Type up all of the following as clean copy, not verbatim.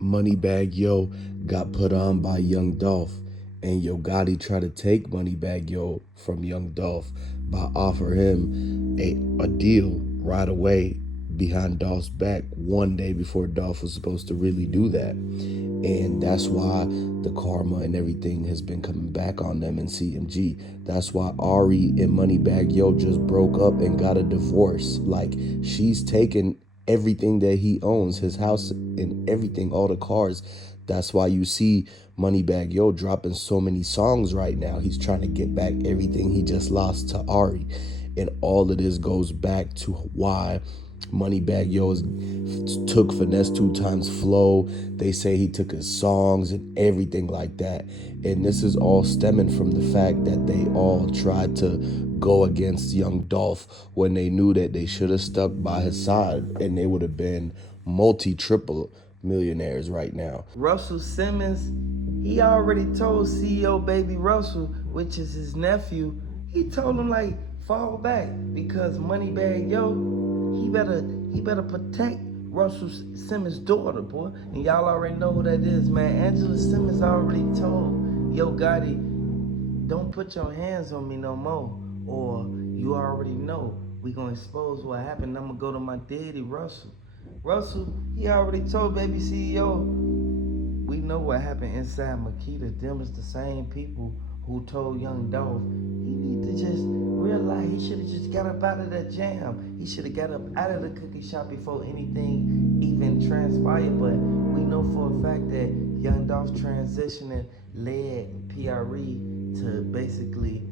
Moneybagg Yo got put on by Young Dolph, and Yo Gotti tried to take Moneybagg Yo from Young Dolph by offer him a deal right away behind Dolph's back one day before Dolph was supposed to really do that. And that's why the karma and everything has been coming back on them in CMG. That's why Ari and Moneybagg Yo just broke up and got a divorce. Like, she's taken everything that he owns, his house and everything, all the cars. That's why you see Moneybagg Yo dropping so many songs right now. He's trying to get back everything he just lost to Ari. And all of this goes back to why Moneybagg Yo took Finesse 2 Times Flow. They say he took his songs and everything like that. And this is all stemming from the fact that they all tried to go against Young Dolph when they knew that they should have stuck by his side and they would have been multi-triple millionaires right now. Russell Simmons, he already told CEO Baby Russell, which is his nephew, he told him like fall back because Moneybagg Yo, he better protect Russell Simmons' daughter, boy. And y'all already know who that is, man. Angela Simmons already told Yo Gotti, don't put your hands on me no more, or you already know we gonna expose what happened. I'm gonna go to my daddy, Russell. Russell, he already told baby CEO, we know what happened inside Makita. Them is the same people who told young Dolph he need to just realize he should have just got up out of that jam. He should have got up out of the cookie shop before anything even transpired. But we know for a fact that young Dolph transitioning led PRE to basically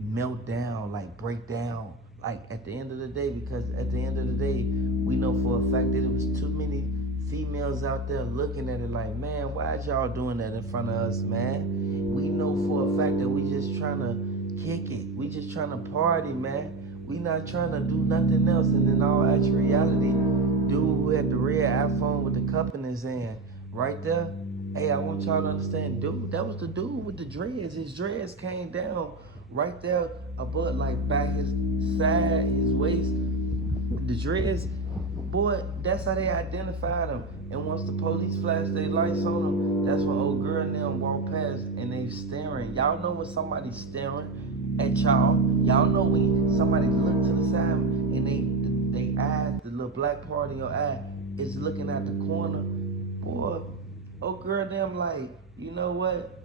melt down, like break down, like at the end of the day, because at the end of the day, we know for a fact that it was too many females out there looking at it like, man, why is y'all doing that in front of us, man? We know for a fact that we just trying to kick it. We just trying to party, man. We not trying to do nothing else. And in all actual reality, dude who had the red iPhone with the cup in his hand, right there, hey, I want y'all to understand, dude, that was the dude with the dreads. His dreads came down right there above, like by his side, his waist, the dreads. Boy, that's how they identified him. And once the police flashed their lights on him, that's when old girl and them walked past and they staring. Y'all know when somebody's staring at y'all. Y'all know when somebody look to the side and they eyes, the little black part in your eye is looking at the corner. Boy, old girl them like, you know what?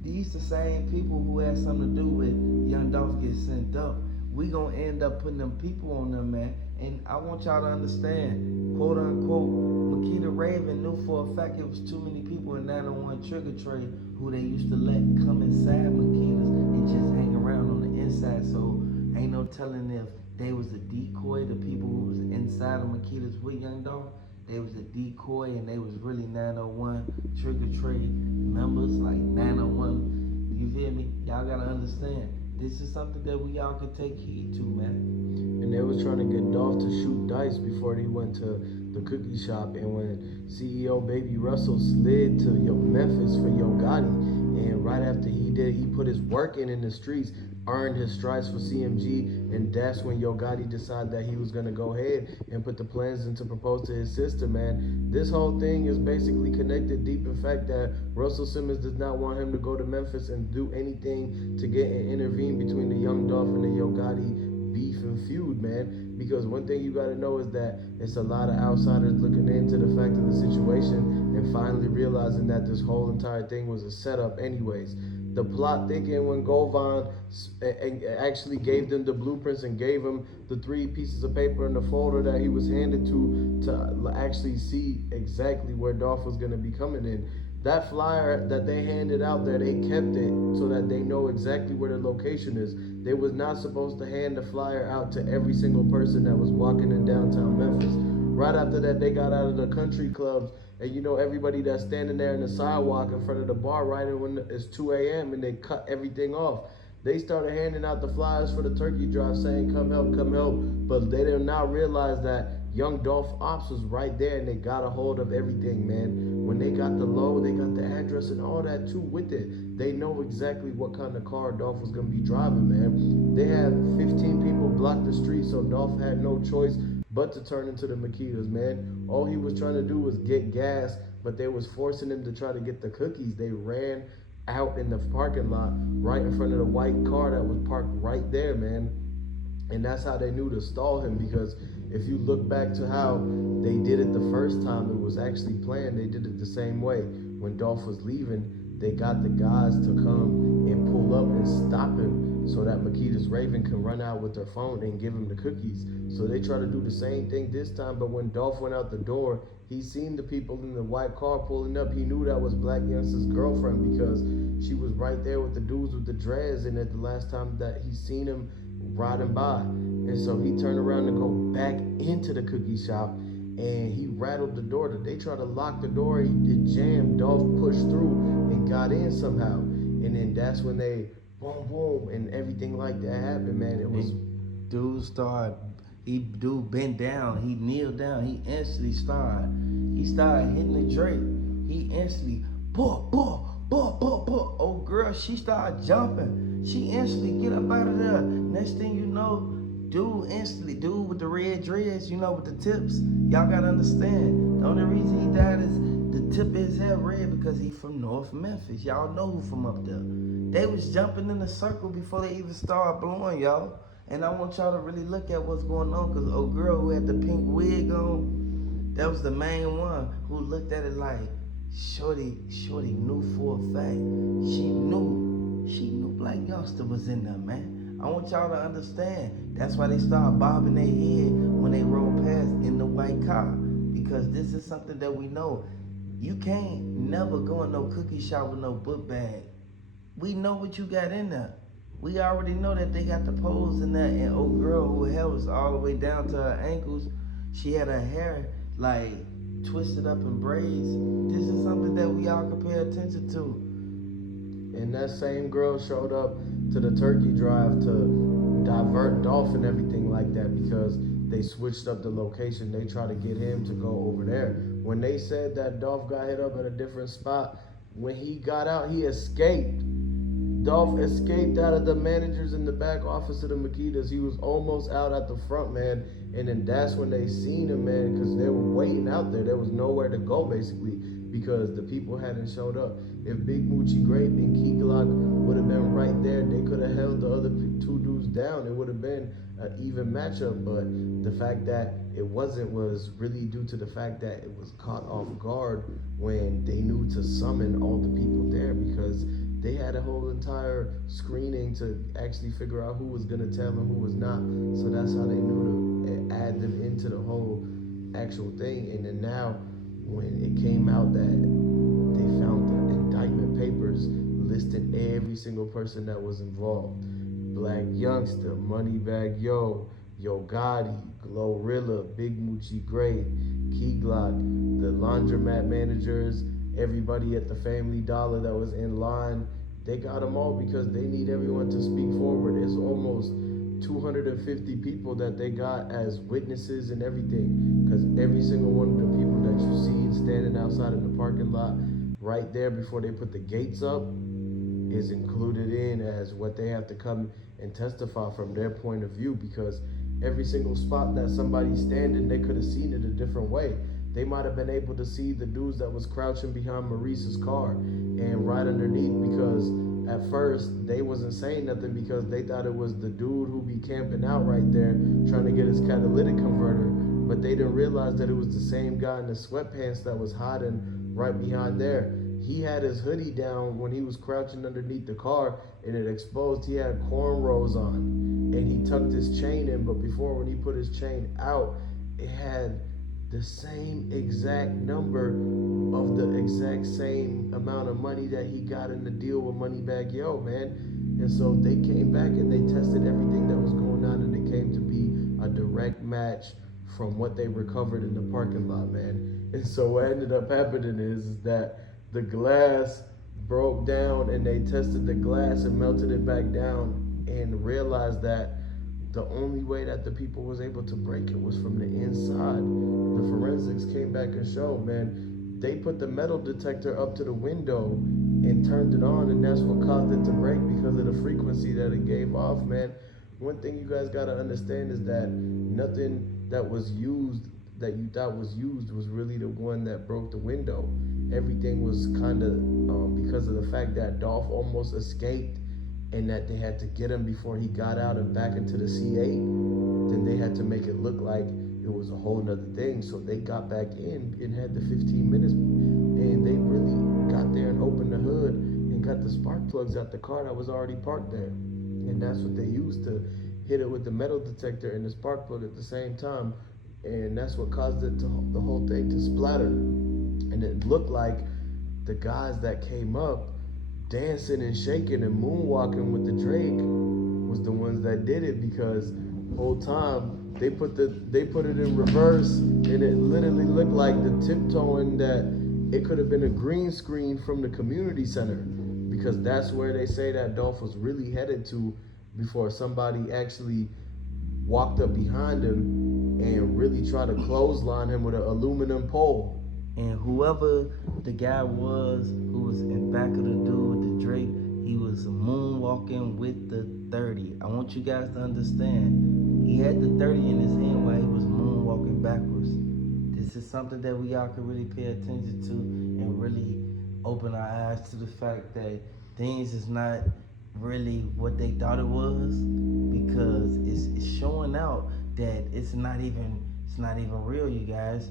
These the same people who had something to do with young Dolph get sent up. We gonna end up putting them people on them, man. And I want y'all to understand, quote unquote, Makita Raven knew for a fact it was too many people in 901 Trigger Trade who they used to let come inside Makita's and just hang around on the inside. So ain't no telling if they was a decoy, the people who was inside of Makita's with Young Dolph. They was a decoy and they was really 901 Trigger Trade members, like 901. You feel me? Y'all gotta understand. This is something that we all could take heed to, man. And they was trying to get Dolph to shoot dice before they went to the cookie shop. And when CEO Baby Russell slid to Memphis for Yo Gotti, and right after he did, he put his work in the streets, earned his stripes for CMG, and that's when Yo Gotti decided that he was gonna go ahead and put the plans in to propose to his sister, man. This whole thing is basically connected deep in fact that Russell Simmons does not want him to go to Memphis and do anything to get and intervene between the Young Dolph and the Yo Gotti beef and feud, man. Because one thing you gotta know is that it's a lot of outsiders looking into the fact of the situation and finally realizing that this whole entire thing was a setup anyways. The plot thinking when Govan actually gave them the blueprints and gave him the 3 pieces of paper in the folder that he was handed to actually see exactly where Dolph was going to be coming in. That flyer that they handed out there, they kept it so that they know exactly where the location is. They was not supposed to hand the flyer out to every single person that was walking in downtown Memphis. Right after that, they got out of the country clubs, and you know everybody that's standing there in the sidewalk in front of the bar right when it's 2 a.m. and they cut everything off. They started handing out the flyers for the turkey drive saying, come help, but they did not realize that Young Dolph Ops was right there and they got a hold of everything, man. When they got the logo, they got the address and all that too with it. They know exactly what kind of car Dolph was going to be driving, man. They had 15 people block the street, so Dolph had no choice but to turn into the Makitas, man. All he was trying to do was get gas, but they was forcing him to try to get the cookies. They ran out in the parking lot right in front of the white car that was parked right there, man. And that's how they knew to stall him, because if you look back to how they did it the first time, it was actually planned. They did it the same way. When Dolph was leaving, they got the guys to come and pull up and stop him so that Makita's Raven can run out with their phone and give him the cookies. So they try to do the same thing this time, but when Dolph went out the door, he seen the people in the white car pulling up. He knew that was Black Youngster's girlfriend, because she was right there with the dudes with the dreads, and at the last time that he seen him riding by. And so he turned around to go back into the cookie shop, and he rattled the door. They tried to lock the door, it jammed. Dolph pushed through and got in somehow. And then that's when they boom boom and everything like that happened, man. It was Dude bent down, he kneeled down, he started hitting the Drake. He instantly old girl, she started jumping. She instantly get up out of there. Next thing you know, dude with the red dreads, with the tips. Y'all gotta understand, the only reason he died is the tip of his hair red because he from North Memphis. Y'all know who from up there. They was jumping in the circle before they even started blowing, y'all. And I want y'all to really look at what's going on, because old girl who had the pink wig on, that was the main one who looked at it like, Shorty knew for a fact. She knew Black Youngster was in there, man. I want y'all to understand. That's why they started bobbing their head when they rolled past in the white car. Because this is something that we know. You can't never go in no cookie shop with no book bag. We know what you got in there. We already know that they got the poles in there, and old girl who hair was all the way down to her ankles, she had her hair like twisted up in braids. This is something that we all can pay attention to. And that same girl showed up to the turkey drive to divert Dolph and everything like that, because they switched up the location. They tried to get him to go over there. When they said that Dolph got hit up at a different spot, when he got out, he escaped. Dolph escaped out of the managers in the back office of the Makitas. He was almost out at the front, man. And then that's when they seen him, man, because they were waiting out there. There was nowhere to go, basically, because the people hadn't showed up. If Big Moochie Grape and Key Glock would have been right there, they could have held the other two dudes down. It would have been an even matchup. But the fact that it wasn't was really due to the fact that it was caught off guard when they knew to summon all the people there, because they had a whole entire screening to actually figure out who was gonna tell and who was not. So that's how they knew to add them into the whole actual thing. And then now, when it came out that they found the indictment papers listing every single person that was involved: Black Youngster, Moneybagg Yo Gotti, Glorilla, Big Moochie Gray, Key Glock, the laundromat managers, everybody at the Family Dollar that was in line. They got them all because they need everyone to speak forward. It's almost 250 people that they got as witnesses and everything, because every single one of the people that you see standing outside in the parking lot right there before they put the gates up is included in as what they have to come and testify from their point of view, because every single spot that somebody's standing, they could have seen it a different way. They might have been able to see the dudes that was crouching behind Maurice's car and right underneath, because at first they wasn't saying nothing because they thought it was the dude who be camping out right there trying to get his catalytic converter, but they didn't realize that it was the same guy in the sweatpants that was hiding right behind there. He had his hoodie down when he was crouching underneath the car, and it exposed. He had cornrows on, and he tucked his chain in, but before, when he put his chain out, it had the same exact number of the exact same amount of money that he got in the deal with Moneybagg Yo, man. And so they came back and they tested everything that was going on, and it came to be a direct match from what they recovered in the parking lot, man. And so what ended up happening is that the glass broke down, and they tested the glass and melted it back down and realized that the only way that the people was able to break it was from the inside. The forensics came back and showed, man, they put the metal detector up to the window and turned it on, and that's what caused it to break, because of the frequency that it gave off, man. one thing you guys gotta understand is that nothing that was used that you thought was used was really the one that broke the window. Everything was kind of because of the fact that Dolph almost escaped and that they had to get him before he got out and back into the C8. Then they had to make it look like it was a whole nother thing. So they got back in and had the 15 minutes, and they really got there and opened the hood and got the spark plugs out the car that was already parked there. And that's what they used to hit it with the metal detector and the spark plug at the same time. And that's what caused it to the whole thing to splatter. And it looked like the guys that came up dancing and shaking and moonwalking with the Drake was the ones that did it, because the whole time they put it in reverse, and it literally looked like the tiptoeing that it could have been a green screen from the community center, because that's where they say that Dolph was really headed to before somebody actually walked up behind him and really tried to clothesline him with an aluminum pole. And whoever the guy was who was in back of the dude with the Drake, he was moonwalking with the 30. I want you guys to understand. He had the 30 in his hand while he was moonwalking backwards. This is something that we all can really pay attention to and really open our eyes to the fact that things is not really what they thought it was, because it's showing out that it's not even real, you guys.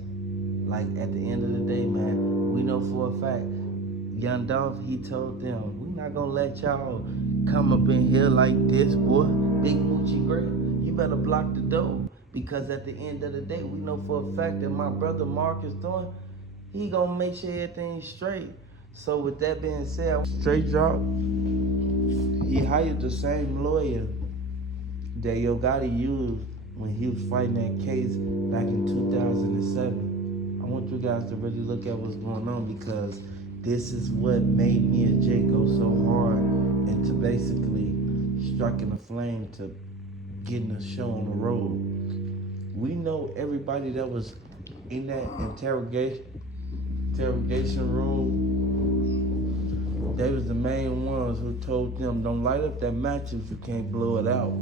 Like, at the end of the day, man, we know for a fact, Young Dolph, he told them, we not gonna let y'all come up in here like this, boy. Big Moochie Great, you better block the door, because at the end of the day, we know for a fact that my brother Mark is doing, he gonna make sure everything's straight. So with that being said, straight drop, he hired the same lawyer that Yo Gotti used when he was fighting that case back in 2007. I want you guys to really look at what's going on, because this is what made me and Jay go so hard into basically striking a flame to getting the show on the road. We know everybody that was in that interrogation room, they was the main ones who told them, don't light up that match if you can't blow it out.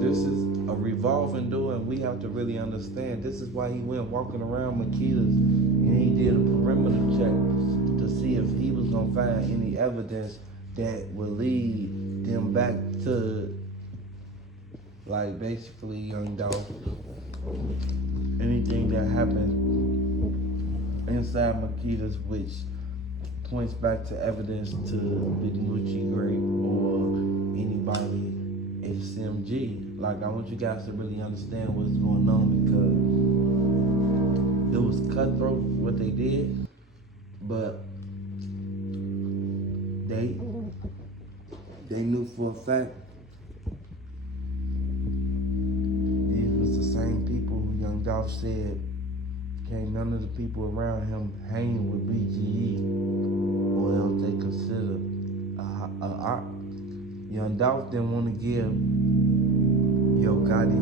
This is a revolving door, and we have to really understand. This is why he went walking around Makita's, and he did a perimeter check to see if he was gonna find any evidence that would lead them back to, like, basically Young Dolph. Anything that happened inside Makita's, which points back to evidence to Big Moochie Grape or anybody if CMG. Like, I want you guys to really understand what's going on, because it was cutthroat what they did, but they knew for a fact these was the same people who Young Dolph said can't none of the people around him hang with BGE, or else they consider a op. Young Dolph didn't want to give Yo Gotti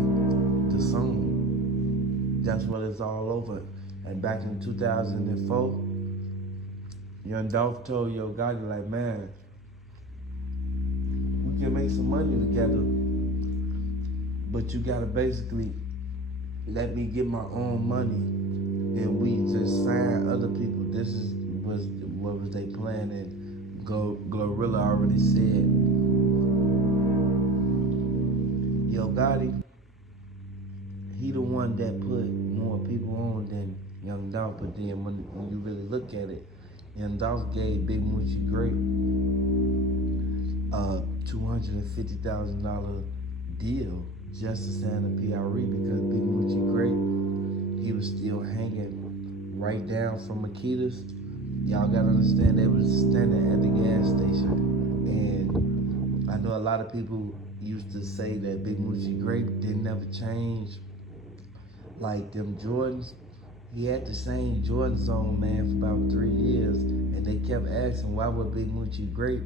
the song. That's what it's all over. And back in 2004, Young Dolph told Yo Gotti, like, man, we can make some money together, but you gotta basically let me get my own money, and we just sign other people. This was what was they plan, and Glorilla already said. Yo Gotti, he the one that put more people on than Young Dolph, but then when you really look at it, Young Dolph gave Big Moochie Great a $250,000 deal just to sign a PRE, because Big Moochie Great, he was still hanging right down from Makita's. Y'all gotta understand, they was standing at the gas station, and I know a lot of people used to say that Big Moochie Grape didn't ever change. Like them Jordans, he had the same Jordans on, man, for about 3 years, and they kept asking why would Big Moochie Grape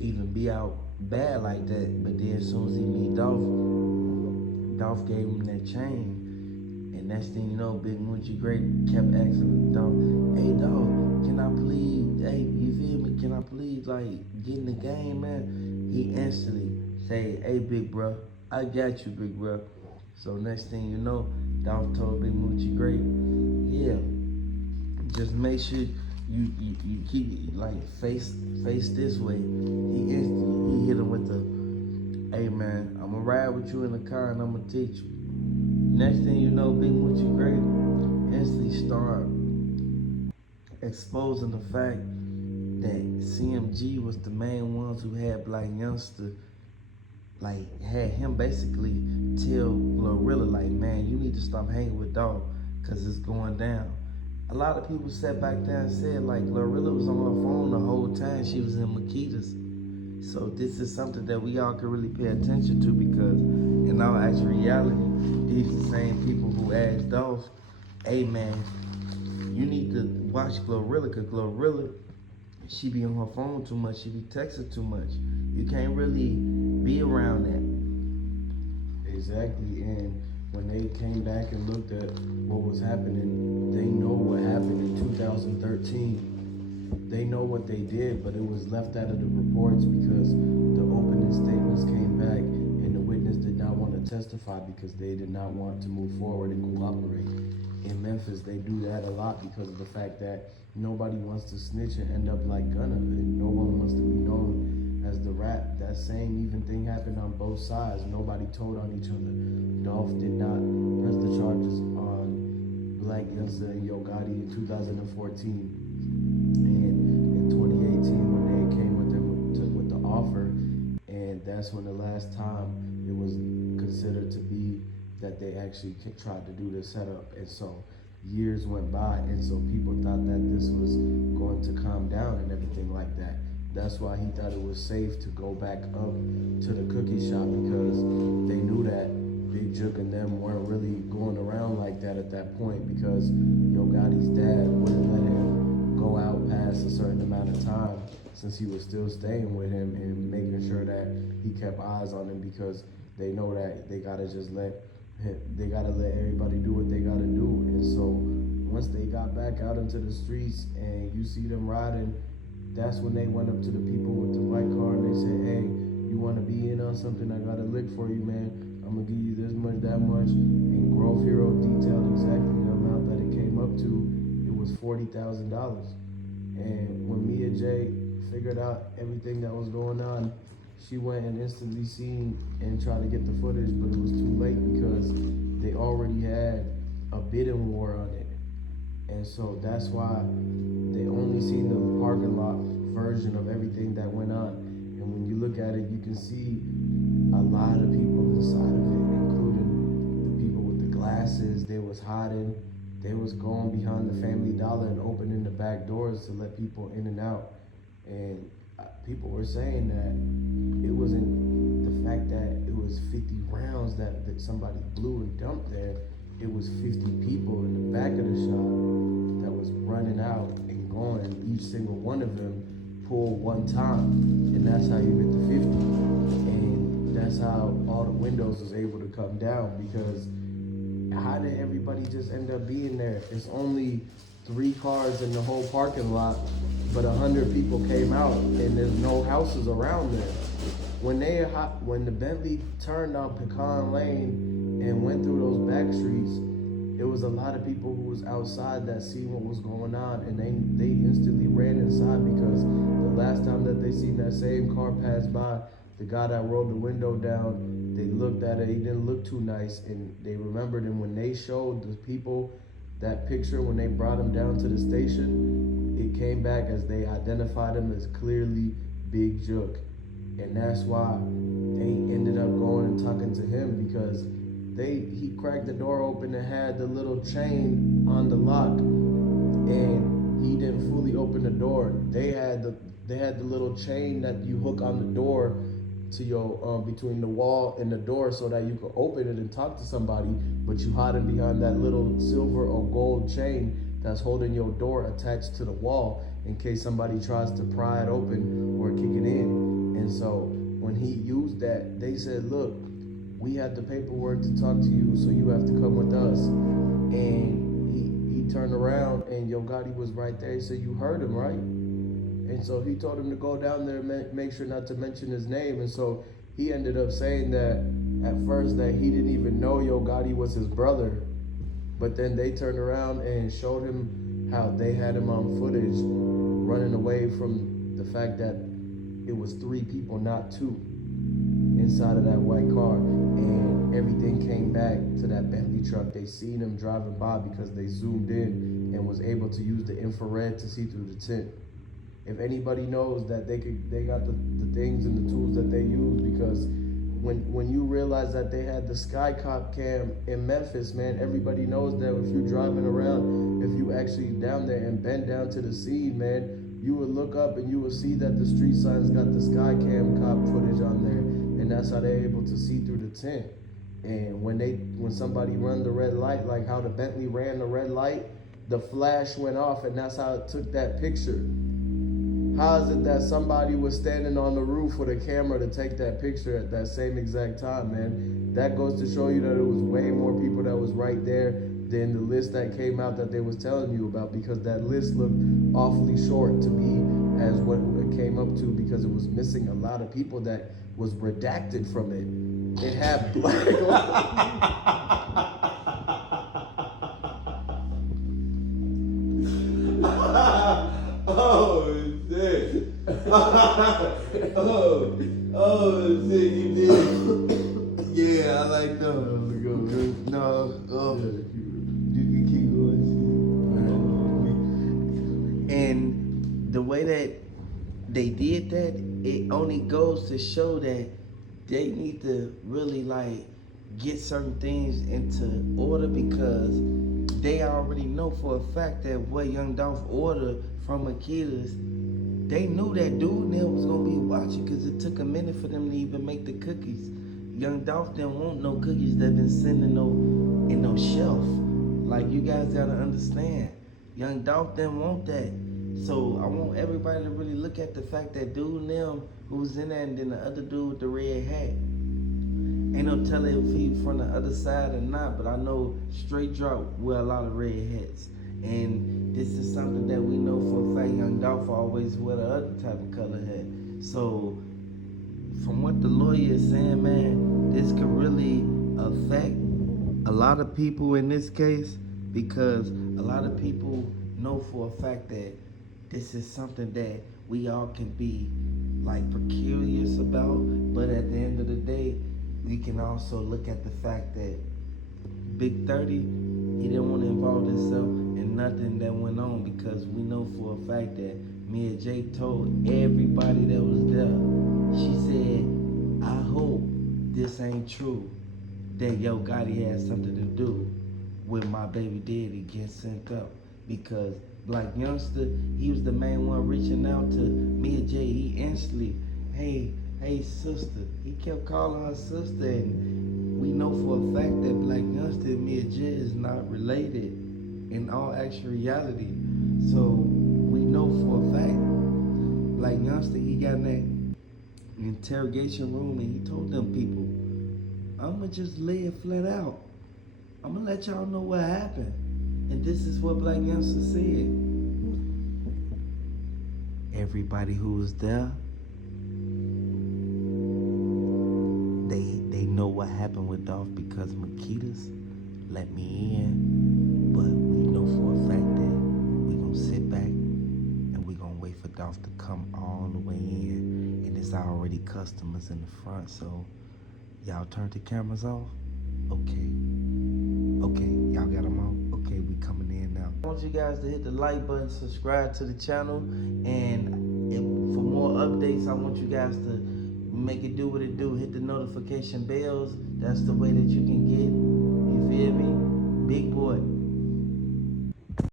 even be out bad like that. But then as soon as he meet Dolph gave him that chain, and next thing you know, Big Moochie Grape kept asking Dolph, hey Dolph, can I please, hey, you feel me, can I please, like, get in the game, man? he instantly say, "Hey, big bro, I got you, big bro." So next thing you know, Dolph told Big Moochie Great, "Yeah, just make sure you keep like face this way." He hit him with the, "Hey man, I'ma ride with you in the car and I'ma teach you." Next thing you know, Big Moochie Great instantly start exposing the fact that CMG was the main ones who had Black Youngster, like had him basically tell Glorilla, like, man, you need to stop hanging with Dog, cause it's going down. A lot of people sat back there and said like Glorilla was on her phone the whole time she was in Makita's. So this is something that we all can really pay attention to, because in our actual reality, these are the same people who asked Dolph, "Hey man, you need to watch Glorilla, cause Glorilla, she be on her phone too much, she be texting too much. You can't really be around that." Exactly, and when they came back and looked at what was happening, they know what happened in 2013. They know what they did, but it was left out of the reports because the opening statements came back and the witness did not want to testify because they did not want to move forward and cooperate. In Memphis, they do that a lot because of the fact that nobody wants to snitch and end up like Gunna, and no one wants to be known as the rat. That same even thing happened on both sides. Nobody told on each other. Dolph did not press the charges on Black Youngster and Yo Gotti in 2014. And in 2018, when they came with with the offer, and that's when the last time it was considered to be that they actually tried to do this setup. And so years went by, and so people thought that this was going to calm down and everything like that. That's why he thought it was safe to go back up to the cookie shop, because they knew that Big Jook and them weren't really going around like that at that point, because Yo Gotti's dad wouldn't let him go out past a certain amount of time since he was still staying with him and making sure that he kept eyes on him, because they know that they gotta just they gotta let everybody do what they gotta do. And so once they got back out into the streets and you see them riding, that's when they went up to the people with the white car and they said, "Hey, you want to be in on something? I got a lick for you, man. I'm gonna give you this much, that much." And Grove Hero detailed exactly the amount that it came up to. It was $40,000. And when Mia J figured out everything that was going on, she went and instantly seen and tried to get the footage, but it was too late because they already had a bidding war on it. And so that's why they only seen the parking lot version of everything that went on. And when you look at it, you can see a lot of people inside of it, including the people with the glasses. They was hiding. They was going behind the Family Dollar and opening the back doors to let people in and out. And people were saying that it wasn't the fact that it was 50 rounds that somebody blew and dumped there. It was 50 people in the back of the shop that was running out and going, and each single one of them pulled one time. And that's how you get the 50. And that's how all the windows was able to come down, because how did everybody just end up being there? It's only 3 cars in the whole parking lot, but 100 people came out, and there's no houses around there. When the Bentley turned on Pecan Lane and went through those back streets, it was a lot of people who was outside that seen what was going on, and they instantly ran inside, because the last time that they seen that same car pass by, the guy that rolled the window down, they looked at it, he didn't look too nice, and they remembered him. When they showed the people that picture, when they brought him down to the station, it came back as they identified him as clearly Big Jook. And that's why they ended up going and talking to him, because he cracked the door open and had the little chain on the lock, and he didn't fully open the door. They had the little chain that you hook on the door to your between the wall and the door, so that you could open it and talk to somebody, but you hiding behind that little silver or gold chain that's holding your door attached to the wall in case somebody tries to pry it open or kick it in. And so when he used that, they said, "Look, we had the paperwork to talk to you, so you have to come with us." And he turned around and Yo Gotti was right there. He said, "You heard him, right?" And so he told him to go down there and make sure not to mention his name. And so he ended up saying that at first that he didn't even know Yo Gotti was his brother. But then they turned around and showed him how they had him on footage running away from the fact that it was 3 people, not 2, inside of that white car. And everything came back to that Bentley truck. They seen him driving by because they zoomed in and was able to use the infrared to see through the tint. If anybody knows that they got the things and the tools that they use, because when you realize that they had the Sky Cop cam in Memphis, man, everybody knows that if you're driving around, if you actually down there and bend down to the scene, man, you would look up and you would see that the street signs got the Sky Cam cop footage on there, and that's how they're able to see through the tent. And when somebody run the red light, like how the Bentley ran the red light, the flash went off, and that's how it took that picture. How is it that somebody was standing on the roof with a camera to take that picture at that same exact time, man? That goes to show you that it was way more people that was right there than the list that came out that they was telling you about, because that list looked awfully short to be as what it came up to, because it was missing a lot of people that was redacted from it. It had black. Oh shit! oh shit! You did. Yeah, I like that. No, you can keep going. And the way that they did that, it only goes to show that they need to really like get certain things into order, because they already know for a fact that what Young Dolph ordered from Akitas, they knew that dude and them was gonna be watching, because it took a minute for them to even make the cookies. Young Dolph didn't want no cookies that been sitting in no shelf. Like, you guys gotta understand, Young Dolph didn't want that. So I want everybody to really look at the fact that dude and them who was in there, and then the other dude with the red hat. Ain't no telling if he from the other side or not, but I know Straight Drop wear a lot of red hats. And this is something that we know for a fact Young Dolph always wear the other type of color hat. So from what the lawyer is saying, man, this could really affect a lot of people in this case, because a lot of people know for a fact that this is something that we all can be like precarious about, but at the end of the day, we can also look at the fact that Big 30, he didn't want to involve himself in nothing that went on, because we know for a fact that me and Jay told everybody that was there. She said, I hope this ain't true, that Yo Gotti had something to do with my baby daddy getting sent up, because Black Youngster, he was the main one reaching out to me and Jay. He instantly, hey sister. He kept calling her sister, and we know for a fact that Black Youngster and me and Jay is not related in all actual reality. So we know for a fact Black Youngster, he got in that interrogation room and he told them people, I'ma just lay it flat out. I'ma let y'all know what happened. And this is what Black Youngster said. Everybody who was there, they know what happened with Dolph, because Makitas let me in. But we know for a fact that we gonna sit back and we gonna wait for Dolph to come all the way in. And there's already customers in the front, so y'all turn the cameras off? Okay, y'all got them on? Okay, we coming in now. I want you guys to hit the like button, subscribe to the channel, and for more updates, I want you guys to make it do what it do. Hit the notification bells. That's the way that you can get